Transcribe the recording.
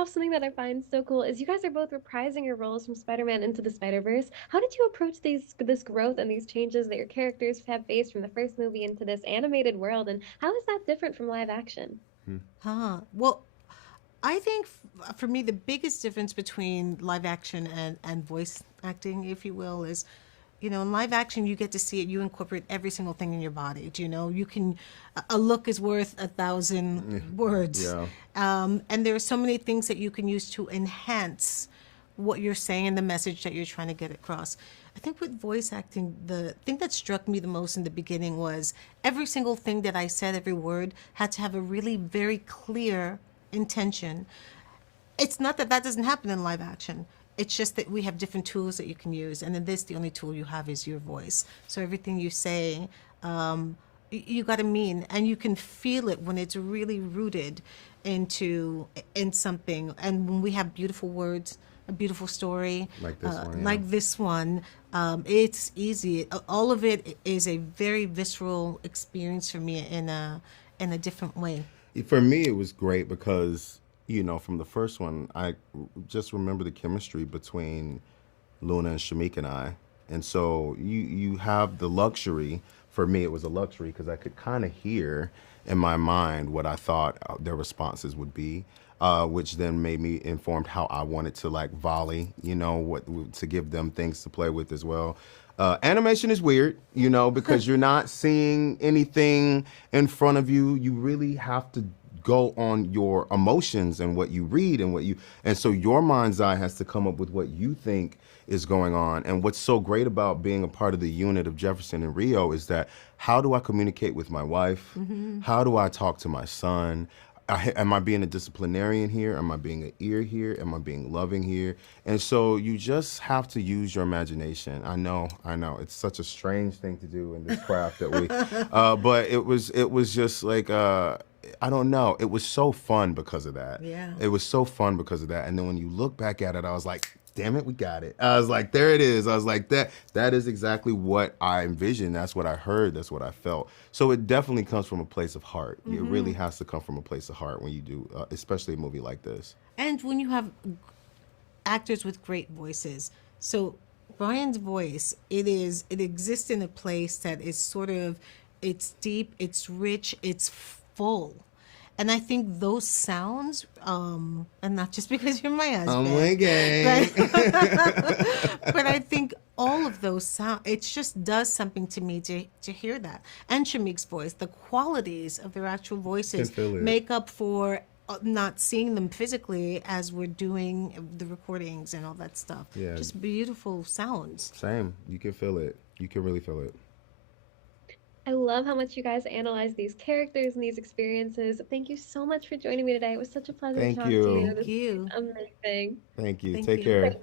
off, something that I find so cool is you guys are both reprising your roles from Spider-Man into the Spider-Verse. How did you approach this growth and these changes that your characters have faced from the first movie into this animated world, and how is that different from live action? Huh. Well, I think for me, the biggest difference between live action and voice acting, if you will, is, in live action, you get to see it. You incorporate every single thing in your body. Do you know? You can, a look is worth 1,000 words. Yeah. And there are so many things that you can use to enhance what you're saying and the message that you're trying to get across. I think with voice acting, the thing that struck me the most in the beginning was every single thing that I said, every word had to have a really very clear intention. It's not that that doesn't happen in live action. It's just that we have different tools that you can use, and in this, the only tool you have is your voice. So everything you say, you got to mean, and you can feel it when it's really rooted in something. And when we have beautiful words, a beautiful story, Like this one, yeah. like this one, it's easy. All of it is a very visceral experience for me in a different way. For me, it was great because, from the first one, I just remember the chemistry between Luna and Shamik and I. And so you have the luxury. For me, it was a luxury because I could kind of hear in my mind what I thought their responses would be, which then made me informed how I wanted to like volley, what to give them things to play with as well. Animation is weird, because you're not seeing anything in front of you. You really have to go on your emotions and what you read and so your mind's eye has to come up with what you think is going on. And what's so great about being a part of the unit of Jefferson and Rio is that how do I communicate with my wife? How do I talk to my son? Am I being a disciplinarian here? Am I being an ear here? Am I being loving here? And so you just have to use your imagination. I know. It's such a strange thing to do in this craft that we, but it was just like, I don't know. It was so fun because of that. Yeah. It was so fun because of that. And then when you look back at it, I was like, damn it, we got it. I was like, there it is. I was like, that is exactly what I envisioned. That's what I heard. That's what I felt. So it definitely comes from a place of heart. It really has to come from a place of heart when you do, especially a movie like this. And when you have actors with great voices. So Brian's voice, it exists in a place that is sort of, it's deep, it's rich, it's full. And I think those sounds, and not just because you're my Oh husband, my gang. but I think all of those sound, it just does something to me to hear that. And Shamik's voice, the qualities of their actual voices feel it. make up for not seeing them physically as we're doing the recordings and all that stuff. Yeah. Just beautiful sounds. Same. You can feel it. You can really feel it. I love how much you guys analyze these characters and these experiences. Thank you so much for joining me today. It was such a pleasure to Thank talk to you. you. Thank This you. is amazing. Thank you. Thank Take you. care.